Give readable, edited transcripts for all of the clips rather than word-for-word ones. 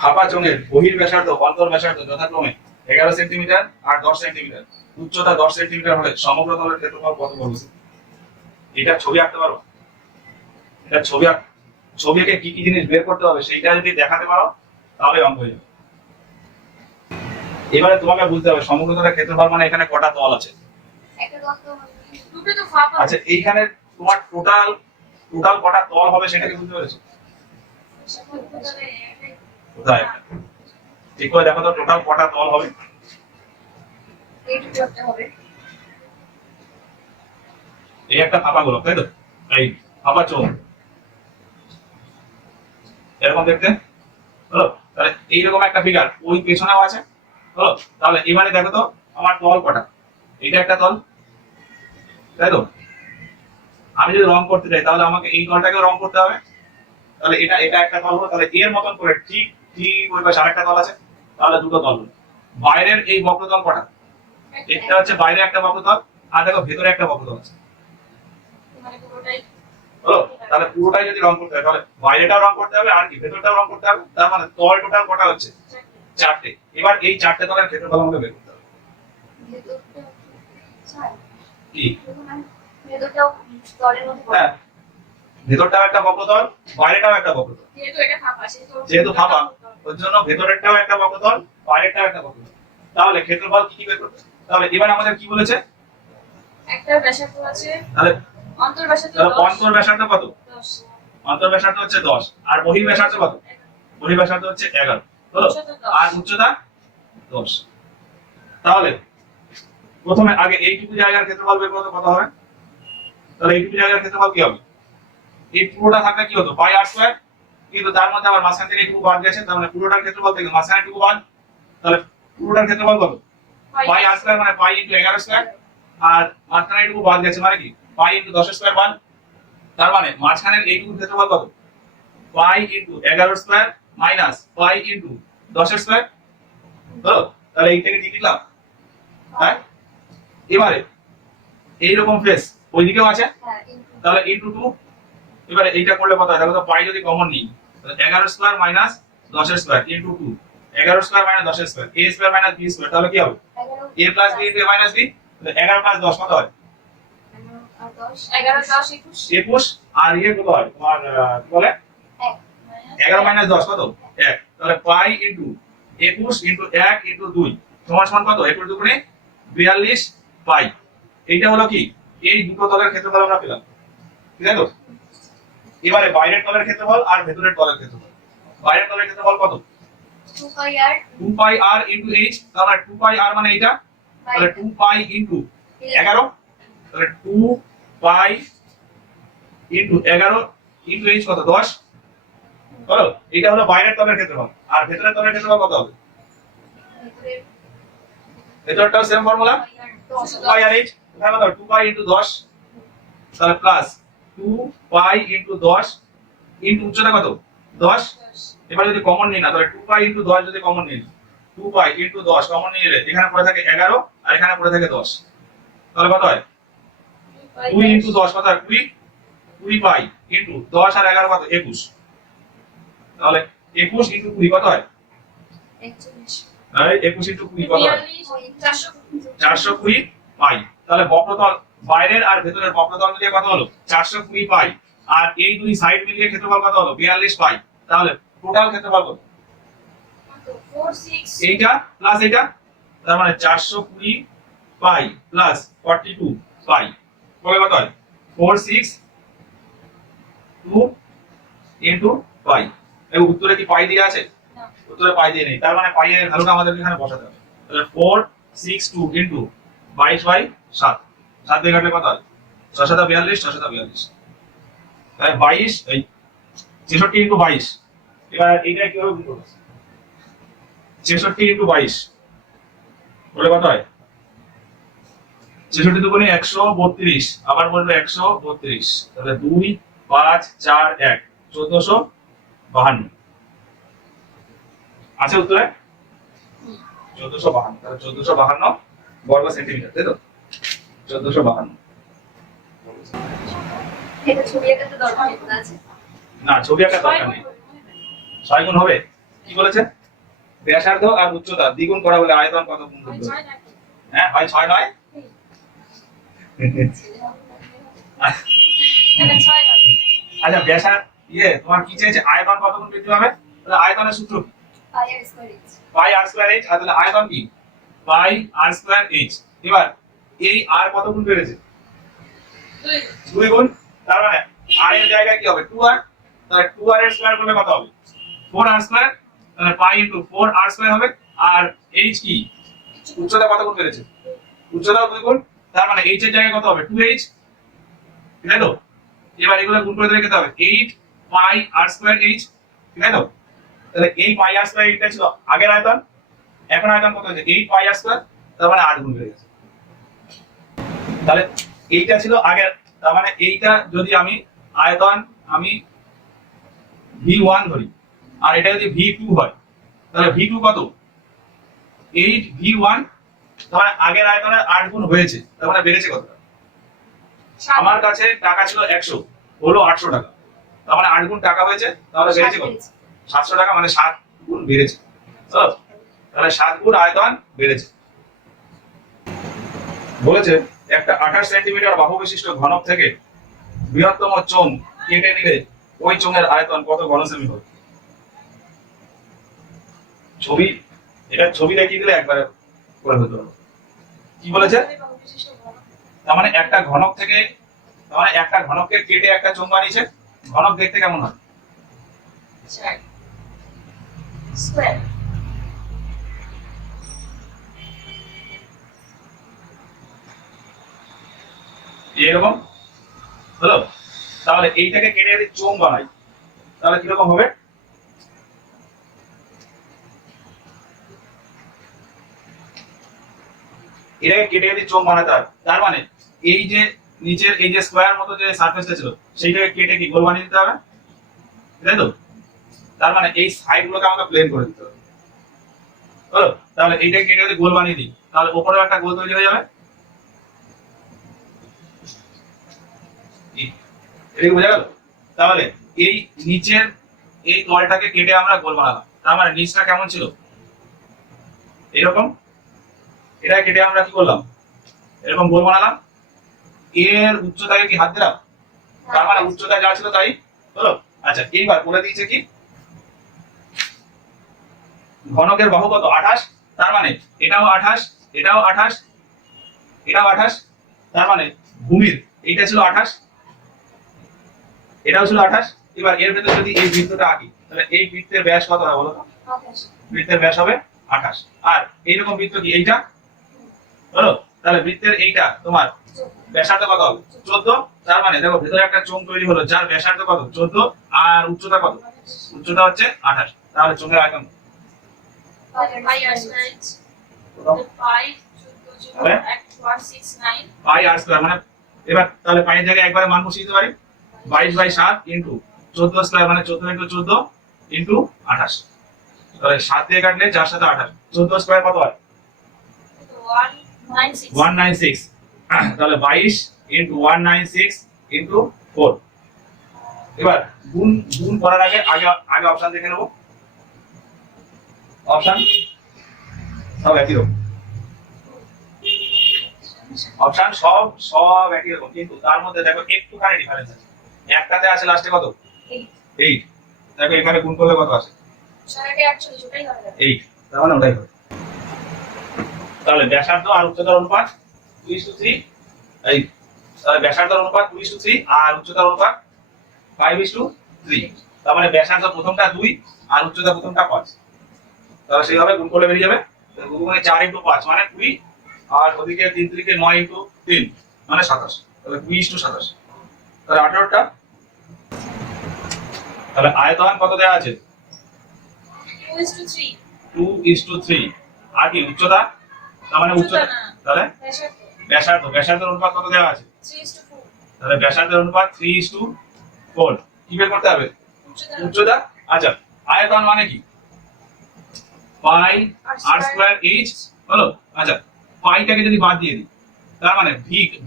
ফাঁপা চোঙের বহির্ব্যাসার্ধ অন্তর ব্যাসার্ধ যথাক্রমে 11 সেন্টিমিটার আর 10 সেন্টিমিটার, উচ্চতা 10 সেন্টিমিটার হলে সমগ্র তলের ক্ষেত্রফল কত বর্গ সেমি? এটা ছবি আঁকতে পারো? এটা ছবিকে কি কি জিনিস বের করতে হবে সেইটা যদি দেখাতে পারো তাহলে অঙ্ক হয়ে যাবে। এবারে তোমাকে বুঝতে হবে সমগ্র তলের ক্ষেত্রফল মানে এখানে কটা তল আছে। আচ্ছা এইখানে তোমার টোটাল কটা তল হবে সেটাকে বুঝতে পেরেছো? কোথায় ঠিক করে দেখো তো টোটাল কটা তল হবে। এই একটা ফাঁপা গোলক, তাই তো? এই ফাঁপা চোঙ এরকম দেখতে হলো। তাহলে এইরকম একটা ফিগার ওই পেছনেও আছে হলো। তাহলে এবারে দেখো তো আমার তল কটা। এটা একটা তল, তাই তো? আমি যদি রং করতে চাই তাহলে আমাকে এই তলটাকে রং করতে হবে। তাহলে এটা একটা তল হলো। তাহলে এর মতন করে ঠিক ওই পাশে আরেকটা তল আছে, তাহলে দুটো তল হলো। বাইরের এই বক্রতল কটা? এটা হচ্ছে বাইরে একটা বক্রতল, আর দেখো ভেতরে একটা বক্রতল আছে হলো। তাহলে পুরোটাই যদি রং করতে হয় তাহলে বাইরেটাও রং করতে হবে আর কি ভেতরটাও রং করতে হবে। তার মানে তল টোটাল কটা হচ্ছে? 4টে। এবার এই 4টে তলের ক্ষেত্রফল আমাকে বের করতে হবে। কি ভেতরটাও একটা বক্রতল, বাইরেটাও একটা বক্রতল। যেহেতু ফাঁপা ওর জন্য ভেতরেরটাও একটা বক্রতল, বাইরেরটাও একটা বক্রতল। তাহলে ক্ষেত্রফল কি বের করতে? তাহলে এবার আমাদের কি বলেছে? একটা ব্যাসার্ধ আছে, তাহলে অন্তর ব্যাসার্ধ অন্তর ব্যাসার্ধ কত? 10। অন্তর ব্যাসার্ধ হচ্ছে 10 আর বহির ব্যাসার্ধ কত? বহির ব্যাসার্ধ হচ্ছে 11 হলো। আর উচ্চতা 10। তাহলে প্রথমে আগে এইটুকু জায়গার ক্ষেত্রফল বের করতে কত হবে? তাহলে এইটুকু জায়গার ক্ষেত্রফল কি হবে? এই পুরোটা থাকলে কি হতো? পাই আর স্কয়ার, কিন্তু তার মধ্যে আবার মাঝখান থেকে এইটুকু বাদ গেছে, তার মানে পুরোটার ক্ষেত্রফল থেকে মাঝখানে এইটুকু বাদ। তাহলে পুরোটার ক্ষেত্রফল কত? পাই আর স্কয়ার মানে পাই ইনটু 11 স্কয়ার, আর মাঝখানে এইটুকু বাদ গেছে মানে কি পাই ইনটু 10 স্কয়ার বাদ। তার মানে মাঝখানের এইটুকুর ক্ষেত্রফল কত? পাই ইনটু 11 স্কয়ার মাইনাস পাই ইনটু 10 স্কয়ার হলো। তাহলে এইটাকে ঠিক লিখলাম। হ্যাঁ, এবারে এইরকম ফেস ওইদিকেও আছে, তাহলে ইনটু 2। এবারে এইটা করলে কত হয়? দেখো তো পাই যদি কমন নিই তাহলে 11 square minus 10 square into 2। 11 square minus 10 square a square minus b square, তাহলে কি হবে? a plus b into a minus b। তাহলে 11 প্লাস 10 কত হয়? 11 10 21। আর ইয়ে কত হয় তোমার কি বলে 11 মাইনাস 10 কত? 1। তাহলে পাই ইনটু 21 ইনটু 1 ইনটু 2 সমান সমান কত? 21 দুগুণে 42 পাই। এইটা হলো কি এই দুটো তলের ক্ষেত্রফল আমরা পেলাম, ঠিক আছে তো? এবারে বাইরের তলের ক্ষেত্রফল আর ভেতরের তলের ক্ষেত্রফল। বাইরের তলের ক্ষেত্রফল কত? 2 পাই r ইনটু h। তাহলে 2 পাই r মানে এইটা, তাহলে 2 পাই ইনটু 11। তাহলে 2 পাই ইনটু 11 ইনটু h কত? 10 হলো। এটা হলো বাইরের তলের ক্ষেত্রফল। আর ভেতরের তলের ক্ষেত্রফল কত হবে? ভেতরটাও সেম ফর্মুলা 2 পাই আর h। এখানে কত? 2 পাই ইনটু 10, তাহলে প্লাস 2 পাই ইনটু 10 ইনটু উচ্চতা কত? 10। এবার যদি কমন নিই না তাহলে 2 পাই ইনটু 10 যদি কমন নিই, 2 পাই ইনটু 10 কমন নিলে এখানে পড়ে থাকে 11 আর এখানে পড়ে থাকে 10। তাহলে কত হয়? 2 ইনটু 10 কত হয়? 20। 20 পাই ইনটু 10 আর 11 কত? 21। তাহলে 21 ইনটু 20 কত হয়? 41। এই 21 ইনটু 20 কত হয়? 420 পাই। তাহলে বক্রতল বাইরের আর ভেতরের বক্রতল মিলিয়ে কত হলো? 420 পাই। আর এই দুই সাইড মিলিয়ে ক্ষেত্রফল কত হলো? 42 পাই। তাহলে টোটাল ক্ষেত্রফল কত? 46 এইটা প্লাস এইটা, তার মানে 420 পাই প্লাস 42 পাই বলে কত হয়? 462 ইনটু পাই। এই উত্তরে কি পাই দিয়ে আছে? উত্তরে পাই দিয়ে নেই, তার মানে পাই এর ভ্যালুটা আমাদের এখানে বসাতে হবে। তাহলে 462 ইনটু 22 বাই 7। 7 দিয়ে কাটলে কত হয়? 6 7 42, 6 7 42। তাহলে 22 এই 66 ইনটু 22। এবার এইটা কিভাবে গুণ করব? 66 ইনটু 22 বলে কত হয়? 66 দুগুণে 132, আবার বলবো 132। তাহলে 2 5 4 1 1452 আছে উত্তরে 1452। তাহলে 1452 বর্গ সেন্টিমিটার, তাই তো? 1452। এটা ছবি আঁকাতে দরকার আছে না ছবি আঁকার দরকার নেই। 6 গুণ হবে কি বলেছে ব্যাসার্ধ আর উচ্চতা দ্বিগুণ করা হলে আয়তন কত গুণ করতে হবে? হ্যাঁ হয় 6 নয় আচ্ছা ব্যাসার তোমার কি চেয়েছে আয়তন কত গুণ বৃদ্ধি পাবে তাহলে আয়তনের সূত্র পাই আর স্কয়ার এইচ আর তাহলে আয়তন কি পাই আর স্কয়ার এইচ এবার এই আর কত গুণ বেড়েছে 2 গুণ তার মানে আর এর জায়গায় কি হবে 2r তাহলে 2r এর স্কয়ার করলে কত হবে 4r স্কয়ার তাহলে পাই ইনটু 4r স্কয়ার হবে আর এইচ কি উচ্চতা কত গুণ বেড়েছে উচ্চতাও 2 গুণ তার মানে এইচ এর জায়গায় কত হবে 2h ঠিক আছে তো এবার এগুলো গুণ করে দিলে কত হবে 8 পাই আর স্কয়ার এইচ ঠিক আছে তো তাহলে এই পাই আর স্কয়ার এইচটা ছিল আগের আয়তন এখন আয়তন কত হয়েছে 8 পাই আর স্কয়ার তার মানে 8 গুণ বেড়ে গেছে তাহলে এইটা ছিল আগের তার মানে এইটা যদি আমি আয়তন আমি v1 ধরি আর এটা যদি v2 হয় তাহলে v2 কত 8 v1 তার মানে আগের আয়তনের 8 গুণ হয়েছে তার মানে বেড়েছে কত আমার কাছে টাকা ছিল 100 হলো 800 টাকা তার মানে 8 গুণ টাকা হয়েছে তাহলে বেড়েছে কত 700 টাকা মানে 7 গুণ বেড়েছে তাহলে 7 গুণ আয়তন বেড়েছে বলেছে একটা 28 সেন্টিমিটার বাহু বিশিষ্ট ঘনক থেকে বৃহত্তম চোঙ কেটে নিলে ওই চোঙের আয়তন কত ঘন সেমি হবে ছবি এটা ছবি দেখিয়ে দিলে একবারে করে ফেলতে পারবো কি বলেছে তার মানে একটা ঘনক থেকে তার মানে একটা ঘনককে কেটে একটা চোঙ বানিয়েছে ঘনক দেখতে কেমন হয় স্কয়ার এরকম হলো তাহলে এইটাকে কেটে যদি চোঙ বানাই তাহলে কিরকম হবে এটাকে কেটে যদি চোঙ বানাতে হয় তার মানে এই যে নিচের এই যে স্কয়ার মতো যে সারফেসটা ছিল সেইটাকে কেটে কি গোল বানিয়ে দিতে হবে তাই তো তার মানে এই সাইড গুলোকে আমাকে প্লেন করে দিতে হবে হলো তাহলে এইটাকে কেটে যদি গোল বানিয়ে দিই তাহলে উপরেও একটা গোল তৈরি হয়ে যাবে এটা বোঝা গেল তাহলে এই নিচের এই তলটাকে কেটে আমরা গোল বানালাম তার মানে নিচটা কেমন ছিল এরকম এটা কেটে আমরা কি করলাম এরকম গোল বানালাম এর উচ্চতাকে কি হাত দিলাম তার মানে উচ্চতা যা ছিল তাই হলো আচ্ছা এইবার বলে দিয়েছে কি ঘনকের বাহু কত 28 তার মানে এটাও 28 এটাও 28 এটাও 28 তার মানে ভূমির এইটা ছিল 28 এটাও ছিল 28 এবার এর ভেতরে যদি এই বৃত্তটা আঁকি তাহলে এই বৃত্তের ব্যাস কত হবে বলো তো বৃত্তের ব্যাস হবে 28 আর এইরকম বৃত্ত কি এইটা হলো তাহলে বৃত্তের এইটা তোমার ব্যাসার্ধ কত হবে 14 তার মানে দেখো ভেতরে একটা চোঙ তৈরি হলো যার ব্যাসার্ধ কত 14 আর উচ্চতা কত উচ্চতা হচ্ছে 28 তাহলে চোঙের আয়তন পাই আর স্কয়ার পাই 169 পাই আর স্কয়ার মানে এবার তাহলে পাইয়ের জায়গায় একবারে মান বসিয়ে দিতে পারি 22/7 ইনটু 14 স্কয়ার মানে 14 ইনটু 14 ইনটু 28 তাহলে 7 দিয়ে কাটলে 4 7 28 14 স্কয়ার কত হয় 196 তাহলে 22 ইনটু 196 ইনটু 4 এবার গুণ গুণ করার আগে আগে অপশন দেখে নেব অপশন সব একই রকম অপশন সব একই রকম কিন্তু তার মধ্যে দেখো একটুখানি ডিফারেন্স আছে একটাতে আছে লাস্টে কত 8 দেখো এখানে গুণ করলে কত আসে 48 ওটাই হবে 8 তার মানে ওটাই হবে তাহলে ব্যাসার্ধ আর উচ্চতার অনুপাত 2:3 এই তাহলে ব্যাসার্ধের অনুপাত 2:3 আর উচ্চতার অনুপাত 5:3 তার মানে ব্যাসার্ধ প্রথমটা 2 আর উচ্চতা প্রথমটা 5 তাহলে সেইভাবে গুণ করলে বেরিয়ে যাবে 2 × 4 × 5 মানে 2 আর ওদিকে 3 3 কে 9 × 3 মানে 27 তাহলে 2:27 তাহলে 18টা তাহলে আয়তন কত দেয়া আছে 2:3 আর কি উচ্চতা তার মানে উচ্চতা তাহলে ব্যাসার্ধ অনুপাত কত দেওয়া আছে 3:4 তাহলে ব্যাসার্ধের অনুপাত 3:4 কি বের করতে হবে উচ্চতা আচ্ছা আয়তন মানে কি পাই আর স্কয়ার এইচ হলো আচ্ছা পাইটাকে যদি বাদ দিয়ে দিই তার মানে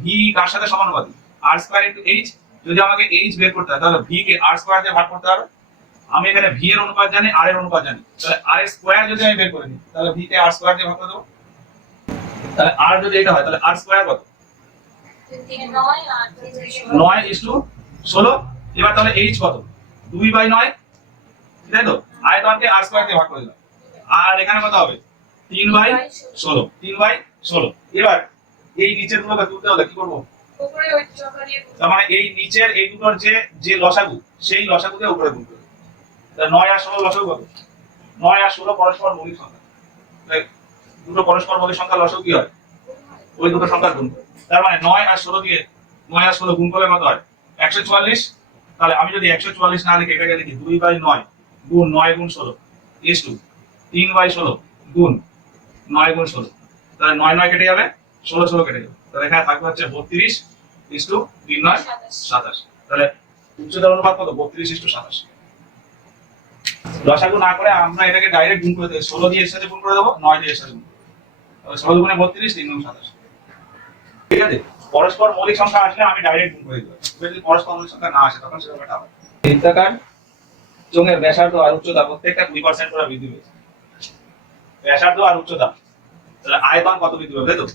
ভি কার সাথে সমানুপাতিক আর স্কয়ার ইনটু এইচ যদি আমাকে এইচ বের করতে হয় তাহলে ভি কে আর স্কয়ার দিয়ে ভাগ করতে হবে আমি এখানে ভি এর অনুপাত জানি, আর এর অনুপাত জানি, তাহলে আর এর স্কয়ার যদি আমি বের করে নিই তাহলে ভি কে আর স্কয়ার দিয়ে ভাগ করে দেবো। তাহলে আর যদি এটা হয় তাহলে আর স্কয়ার কত? 9:16। এবার তাহলে এইচ কত? 2/9, তাই তো? আয়তনকে আর স্কয়ার দিয়ে ভাগ করে দিলাম। আর এখানে কত হবে? 3/16, 3/16। এবার এই নিচের গুলোকে তুলতে হলে কি করব? উপরে ওই সংখ্যা দিয়ে গুণ। তার মানে এই নিচের এই দুটোর যে লসাগু, সেই লসাগুকে উপরে গুণ করব। তাহলে 9 আর 16 লসাগু কত? 9 আর 16 পরস্পর মৌলিক সংখ্যা। তাই দুটো পরস্পর মৌলিক সংখ্যার লসাগু কি হয়? ওই দুটো সংখ্যার গুণ। তার মানে 9 আর 16 দিয়ে 9 আর 16 গুণ করলে কত হয়? 144। তাহলে আমি যদি 144 না লিখে এটাকে লিখি 2/9 গুণ 9 গুণ 16 ইজ টু 3/16 গুণ 9 গুণ 16। তাহলে 9 9 কেটে যাবে, 16 16 কেটে যাবে। তাহলে এখানে থাকবে হচ্ছে 32 ইজ টু 3 9 27। তাহলে উচ্চতার অনুপাত কত? 32 ইজ টু 27। লসাগু না করে আমরা এটাকে ডাইরেক্ট গুণ করে দেব। 16 দিয়ে এর সাথে গুণ করে দেব, 9 দিয়ে এর সাথে গুণ করে দেব। তাহলে 16 গুণে 32, 3 9 27। ঠিক আছে? পরস্পর মৌলিক সংখ্যা আসলে আমি ডাইরেক্ট গুণ করে দেব। যদি পরস্পর মৌলিক সংখ্যা না আসে তখন সেটা হবে। বৃত্তাকার চোঙের ব্যাসার্ধ আর উচ্চতা প্রত্যেকটা 2% করে বৃদ্ধি পেয়েছে। ব্যাসার্ধ আর উচ্চতা, তাহলে আয়তন কত বৃদ্ধি পাবে? তাই তো?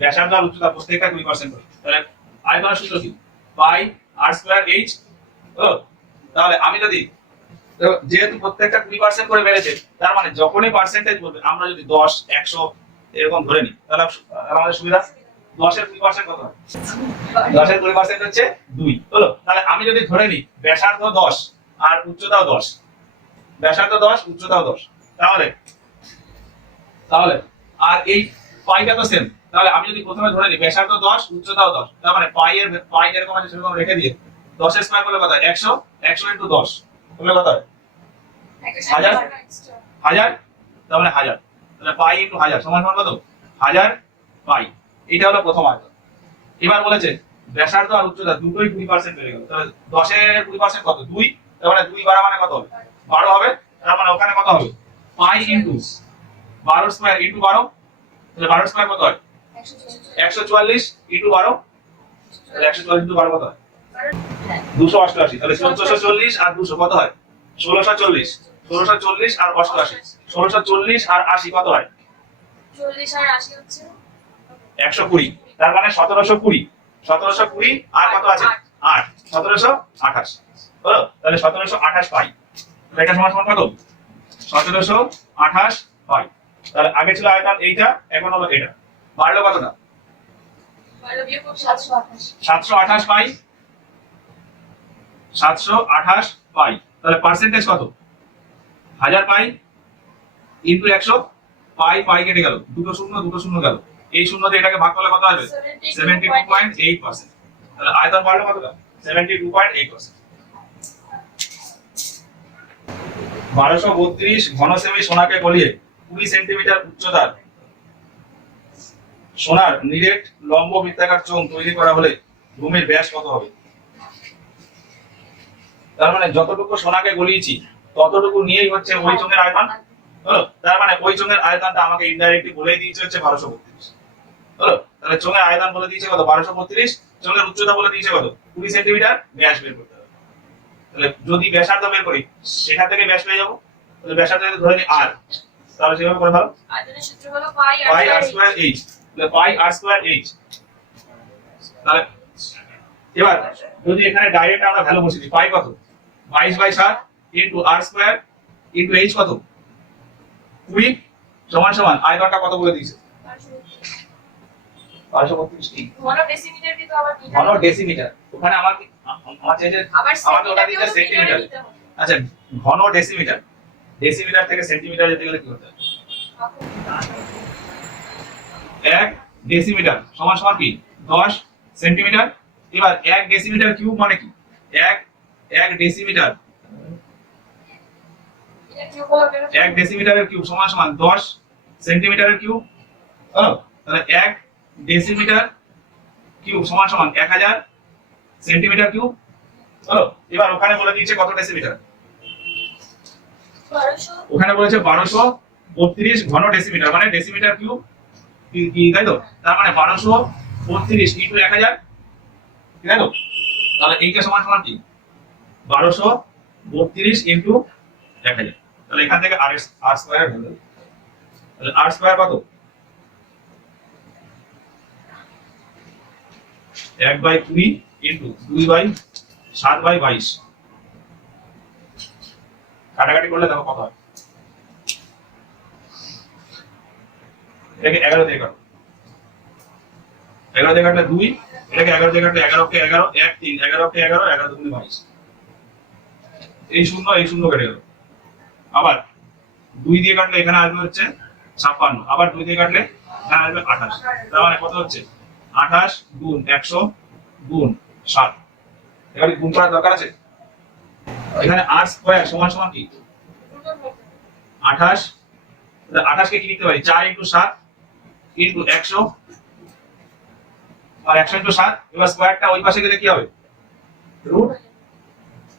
ব্যাসার্ধ আর উচ্চতা প্রত্যেকটা 2% করে। তাহলে আয়তনের সূত্র কি? পাই আর স্কয়ার এইচ। তাহলে আমি যদি যেহেতু প্রত্যেকটা 2% করে বেড়েছে, তার মানে যখনই পার্সেন্টেজ বলবে আমরা যদি 10 100 এরকম ধরে নিই তাহলে আমাদের সুবিধা। 10 এর 2% কত হয়? 10 এর 2% হচ্ছে 2। হলো? তাহলে আমি যদি ধরে নিই ব্যাসার্ধ 10 আর উচ্চতাও 10, ব্যাসার্ধ 10 উচ্চতাও 10, তাহলে আর এই পাইটা তো সেম। তাহলে আমি যদি প্রথমে ধরে নিই ব্যাসার্ধ 10 উচ্চতাও 10, তার মানে পাই এরকম আছে সেরকম রেখে দিয়ে 10 এর স্কয়ার করলে কত হয়? 100, 100 ইনটু 10 করলে কত হয়? 1000। 1000, তার মানে 1000। তাহলে পাই ইনটু 1000 সমান সমান কত? 1000 পাই। এটা হলো প্রথম আয়তন। এবার বলেছে ব্যাসার্ধ আর উচ্চতা দুটোই 2% বেড়ে গেল। তাহলে 10 এর 2% কত? 2। তার মানে 2 বাড়া মানে কত হবে? 12 হবে। তার মানে ওখানে কত হবে? পাই ইনটু 12 স্কয়ার ইনটু 12। তাহলে 12 স্কয়ার কত হয়? 144 ইনটু 12। তাহলে 144 ইনটু 12 কত হয়? 288। তাহলে 1440 আর 200 কত হয়? 1640। 1640 আর 88, 1640 আর 80 কত হয়? 40 আর 80 হচ্ছে 120। তার মানে 1720। 1720 আর কত আছে? 8, 1728। হলো? তাহলে 1728 পাই। তাহলে এটা সমান সমান কত? 1728 পাই। তাহলে আগে ছিল আয়তন এইটা, এখন হলো এটা। বাড়লো কতটা? 728 পাই। 728 পাই। তাহলে পার্সেন্টেজ কত? 1000 পাই ইনটু 100। পাই কেটে গেল, দুটো শূন্য গেল। এই শূন্য দিয়ে এটাকে ভাগ করলে কত আসবে? 72.8%। তাহলে আয়তন বাড়লো কতটা? 72.8%। 1232 ঘন সেমি সোনাকে গলিয়ে 20 সেন্টিমিটার উচ্চতার সোনার নিরেট লম্ব বৃত্তাকার চোঙ তৈরি করা হলে ভূমির ব্যাস কত হবে? তার মানে যতটুকু সোনাকে গলিয়েছি ততটুকু নিয়েই হচ্ছে ওই চোঙের আয়তন। হলো? তার মানে ওই চোঙের আয়তনটা আমাকে ইনডাইরেক্টলি বলেই দিয়েছে হচ্ছে 1232। হলো? তাহলে চোঙের আয়তন বলে দিয়েছে কত? 1232। চোঙের উচ্চতা বলে দিয়েছে কত? 20 সেন্টিমিটার। ব্যাস বের করতে হবে। তাহলে যদি ব্যাসার্ধ বের করি সেখান থেকে ব্যাস পেয়ে যাবো। তাহলে ব্যাসার্ধ যদি ধরে নিই আর, তাহলে সেভাবে করে ফেলো। আয়তনের সূত্র হলো পাই আর স্কয়ার এইচ। তাহলে পাই আর স্কয়ার এইচ। তাহলে এবার যদি এখানে ডাইরেক্ট আমরা ভ্যালু বসিয়ে দিই, পাই কত? 22/7 ইনটু আর স্কয়ার ইনটু এইচ কত? 20 সমান সমান আয়তনটা কত বলে দিয়েছে? 1232 ঠিক। ঘন ডেসিমিটার কিন্তু আবার ঘন ডেসিমিটার। ওখানে আমার চেয়েছে আমাকে ওটা দিতে সেন্টিমিটার। আচ্ছা, ঘন ডেসিমিটার। ডেসিমিটার থেকে সেন্টিমিটার যেতে গেলে কি করতে হবে? 1 ডেসিমিটার সমান সমান কি? 10 সেন্টিমিটার। এবার 1 ডেসিমিটার কিউব মানে কি? 1 ডেসিমিটার, 1 ডেসিমিটারের কিউব সমান সমান 10 সেন্টিমিটারের কিউব। হলো? তাহলে 1 ডেসিমিটার কিউব সমান সমান 1000 সেন্টিমিটার কিউব। হলো? এবার ওখানে বলে দিয়েছে কত ডেসিমিটার? 1200। ওখানে বলেছে 1232 ঘন ডেসিমিটার, মানে ডেসিমিটার কিউব কি, তাই তো? তার মানে 1232 ইনটু 1000, তাই তো? তাহলে এইটা সমান সমান কি? 1200 32 ইন্টু 1000। তাহলে এখান থেকে আর স্কয়ার হলো, তাহলে আর স্কয়ার কত? 1/20 ইন্টু 2/7/22। কাটাকাটি করলে দেখো কত হয়। এটাকে 11 দিয়ে কাটো, 11 দিয়ে কাটলে 2, এটাকে 11 দিয়ে কাটলে 11 কে 11, 1 3, 11 কে 11, 11 2 22। এই শূন্য কেটে গেল। আবার 2 দিয়ে কাটলে এখানে আসবে হচ্ছে 56, আবার 2 দিয়ে কাটলে এখানে আসবে 28। তার মানে কত হচ্ছে? 28 গুণ 100 গুণ 7। এবারে গুণ করার দরকার আছে। এখানে r স্কয়ার সমান সমান কি? 28। 28 কে কি লিখতে পারি? 4 ইনটু 7 ইনটু 100 আর 100 ইনটু 7। এবার স্কয়ারটা ওই পাশে গেলে কি হবে? রুট।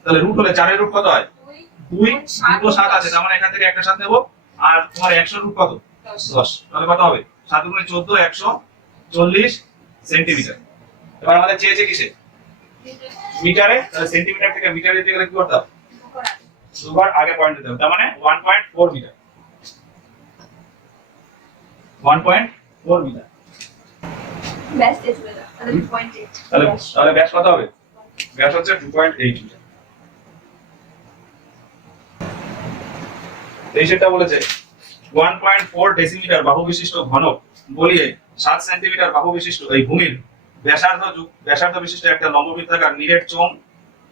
তাহলে রুট হলে 4 এর রুট কত হয়? 2 ইনটু 7 আছে, তার মানে এখান থেকে একটা 7 নেব। আর তোমার 100 রুট কত? 10। তাহলে কত হবে? 7 গুণে 14, 140 সেন্টিমিটার। এবার আমাদের চেয়েছে কিসে? মিটারে। তাহলে সেন্টিমিটার থেকে মিটারে যেতে গেলে কি করতে হবে? দুবার আগে পয়েন্ট দিতে হবে। তার মানে 1.4 মিটার। 1.4 মিটার। ব্যাস চলে দাও, তাহলে 2.8। তাহলে ব্যাস কত হবে? ব্যাস হচ্ছে 2.8 মিটার। এই সেটা বলেছে 1.4 ডেসিমিটার বাহু বিশিষ্ট ঘনক বলিয়ে 7 সেন্টিমিটার বাহু বিশিষ্ট এই ভূমির ব্যাসার্ধ বিশিষ্ট একটা লম্ববৃত্তাকার নিরেট চোঙ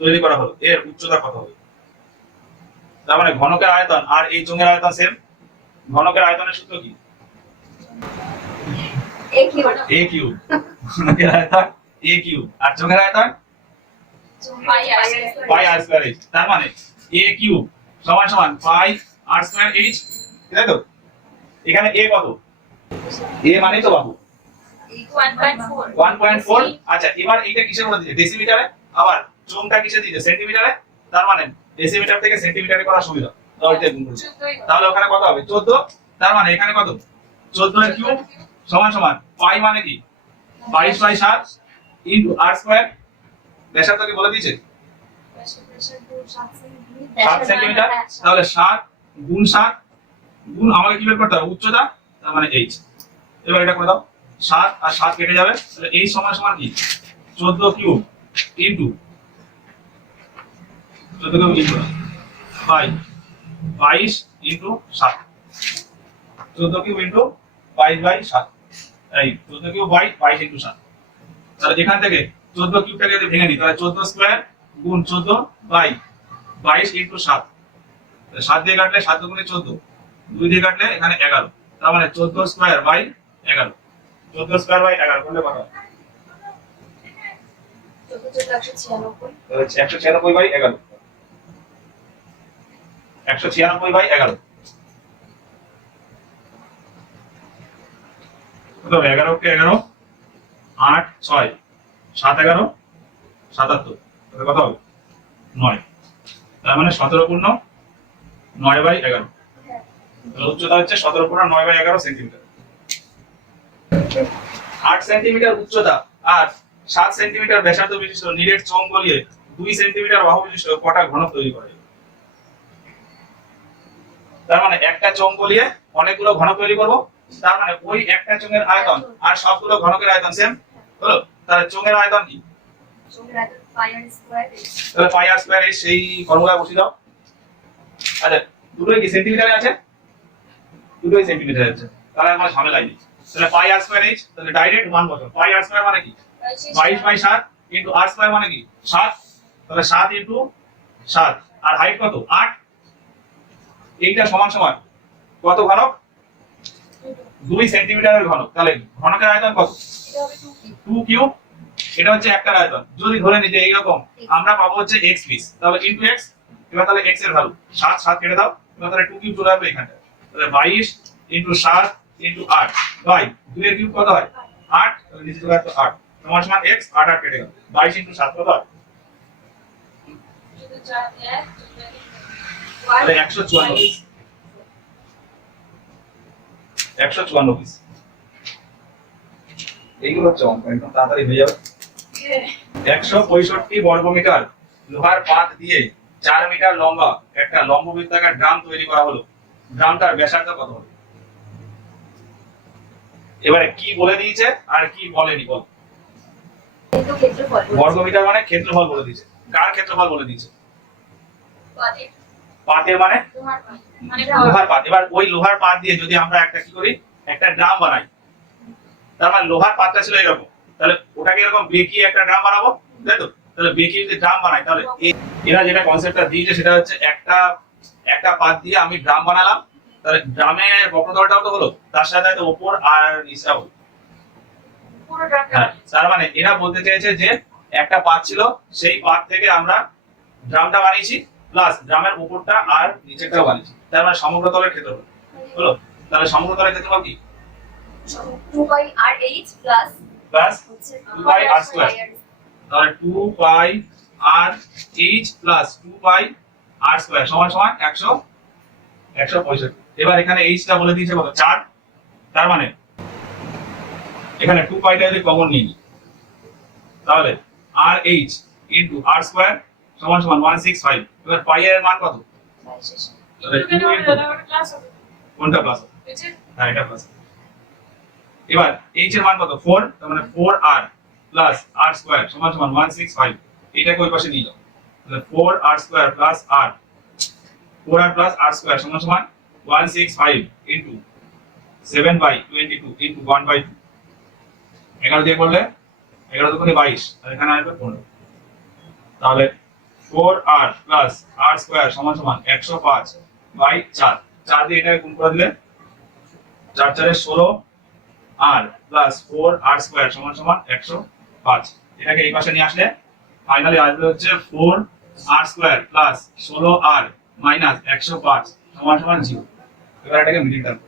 তৈরি করা হলো। এর উচ্চতা কত হবে? তার মানে ঘনকের আয়তন আর এই চোঙের আয়তন সেম। ঘনকের আয়তনের সূত্র কি? a cube. ঘনকের আয়তন a কিউব আর চোঙের আয়তন পাই আর স্কয়ার h। তার মানে a কিউব সমান সমান পাই আর স্কয়ার h, তাই তো? এখানে a কত? a মানে তো বাহু 1.4। আচ্ছা, এবার এইটা কিসের মধ্যে দিয়েছে? ডেসিমিটারে। আবার চোঙটা কিসে দিয়েছে? সেন্টিমিটারে। তার মানে ডেসিমিটার থেকে সেন্টিমিটারে করা সুবিধা। 10 দিয়ে গুণ করছি। তাহলে ওখানে কত হবে? 14। তার মানে এখানে কত? 14 এর কিউব সমান সমান পাই মানে কি? 22/7 ইনটু আর স্কয়ার। ব্যাসার্ধকে বলে দিয়েছে 7 সেন্টিমিটার। তাহলে 7 গুণ 7 গুণ আমাকে কি বের করতে হবে? উচ্চতা, তার মানে h। এবার এটা করে দাও, 7 আর 7 কেটে যাবে। তাহলে h সমান সমান কি? 14 cube into 14 cube into by 22 into 7। 14 cube into 22/7। এই 14 কিউব বাই 22 ইনটু 7। তাহলে এখান থেকে 14 কিউবটাকে যদি ভেঙে নিই, তাহলে 14 স্কয়ার গুণ 14 বাই 22 ইনটু 7। 7 দিয়ে কাটলে 7 গুণে 14, 2 দিয়ে কাটলে এখানে 11। তার মানে 14 স্কয়ার বাই 11। 14 স্কয়ার বাই 11 করলে কত হয়? 196 বাই 11। 196 বাই 11 কত হবে? 11 কে 11, 8 6 7 11 77। তাহলে কত হবে? 9। তার মানে 17 পূর্ণ 9/11। তাহলে উচ্চতা হচ্ছে 17 পূর্ণ 9/11 সেন্টিমিটার। 8 সেন্টিমিটার উচ্চতা আর 7 সেন্টিমিটার ব্যাসার্ধ বিশিষ্ট নিরেট চোঙ গলিয়ে 2 সেন্টিমিটার বাহু বিশিষ্ট কটা ঘনক তৈরি করে? তার মানে একটা চোঙ গলিয়ে অনেকগুলো ঘনক তৈরি করব। তার মানে ওই একটা চোঙের আয়তন আর সবগুলো ঘনকের আয়তন সেম হলো। তাহলে চোঙের আয়তন কি? তাহলে পাই আর স্কয়ার h সেই ফর্মুলা বসিয়ে দাও। আচ্ছা, দুটোই কি সেন্টিমিটারে আছে? দুটোই সেন্টিমিটারে আছে, তাহলে আমার ঝামেলাই নেই। তাহলে পাই আর স্কয়ার h, তাহলে ডাইরেক্ট মান বসাও। পাই আর স্কয়ার মানে কি? 22/7 ইনটু আর স্কয়ার মানে কি? 7। তাহলে 7 ইনটু 7 আর হাইট কত? 8। এইটা সমান সমান কত ঘনক? 2 সেন্টিমিটারের ঘনক। তাহলে ঘনকের আয়তন কত? 2 কিউব। এটা হচ্ছে একটা আয়তন। যদি ধরে নিই যে এইরকম আমরা পাবো হচ্ছে x পিস, তাহলে ইনটু x। এবার তাহলে x এর ভ্যালু 7 7 কেটে দাও। এবার তাহলে 2 কিউব চলে আসবে এখানে। তাহলে 22 ইনটু 7 ইনটু 8 বাই 2 এর কিউব কত হয়? 8। তাহলে নিচে চলে আসবে 8 সমান সমান x। 8 8 কেটে গেল। 22 ইনটু 7 কত হয়? তাহলে 154 পিস। 154 পিস। এইগুলো হচ্ছে অঙ্ক, একদম তাড়াতাড়ি হয়ে যাবে। 165 বর্গমিটার লোহার পাত দিয়ে 4 মিটার লম্বা একটা লম্ববৃত্তাকার ড্রাম তৈরি করা হলো, ড্রামটার ব্যাসার্ধ কত হবে? এবারে কি বলে দিয়েছে আর কি বলেনি বল। কিন্তু ক্ষেত্রফল বর্গমিটার মানে ক্ষেত্রফল বলে দিয়েছে। কার ক্ষেত্রফল বলে দিয়েছে? পাতের পাতের মানে তোমার মানে লোহার পাত। এবার ওই লোহার পাত দিয়ে যদি আমরা একটা কি করি, একটা ড্রাম বানাই, তার মানে লোহার পাতটা ছিল এরকম, তাহলে ওটাকে এরকম বেঁকিয়ে একটা ড্রাম বানাবো, তাই তো? তাহলে বেঁকিয়ে যদি ড্রাম বানাই, তাহলে এরা যেটা কনসেপ্টটা দিয়েছে সেটা হচ্ছে একটা পাত দিয়ে আমি ড্রাম বানালাম, তাহলে ড্রামের বক্রতলটাও তো হলো, তার সাথে তো উপর আর নিচটাও। পুরো ড্রামটা হ্যাঁ, তার মানে এরা বলতে চেয়েছে যে একটা পাত ছিল, সেই পাত থেকে আমরা ড্রামটা বানিয়েছি, প্লাস ড্রামের উপরটা আর নিচেরটাও বানিয়েছি, তার মানে সমগ্র তলের ক্ষেত্রফল হলো। তাহলে সমগ্র তলের ক্ষেত্রফল কি? 2 পাই আর এইচ প্লাস প্লাস হচ্ছে 2 পাই আর স্কয়ার, তাহলে 2 পাই আর এইচ প্লাস 2 পাই আর স্কয়ার সমান সমান 165। এবার এখানে এইচটা বলে দিয়েছে কত? 4। তার মানে এখানে 2 পাইটা যদি কমন নিই, তাহলে আর এইচ ইনটু আর স্কয়ার সমান সমান 165। এবার পাই এর মান কত? তাহলে 2 ইনটু কোনটা প্লাস? হ্যাঁ, এটা প্লাস। এবার এইচ এর মান কত? 4, তার মানে 4r প্লাস r স্কয়ার সমান সমান 165। এটাকে ওই পাশে নিয়ে যাও, তাহলে 4r square plus r, 4r plus r square সমান সমান 165 ইনটু 7/22 ইনটু 1/2। 11 দিয়ে করলে 11 দুগুণে 22, আর এখানে আসবে 15। তাহলে 4r প্লাস r স্কয়ার সমান সমান 105/4। 4 দিয়ে এটাকে গুণ করে দিলে 4 4 16 r প্লাস 4r স্কয়ার সমান সমান 105। এটাকে এই পাশে নিয়ে আসলে ফাইনালি আসবে হচ্ছে 4r square plus 16r minus 105 সমান সমান 0। এবার এটাকে মিডিল টার্ম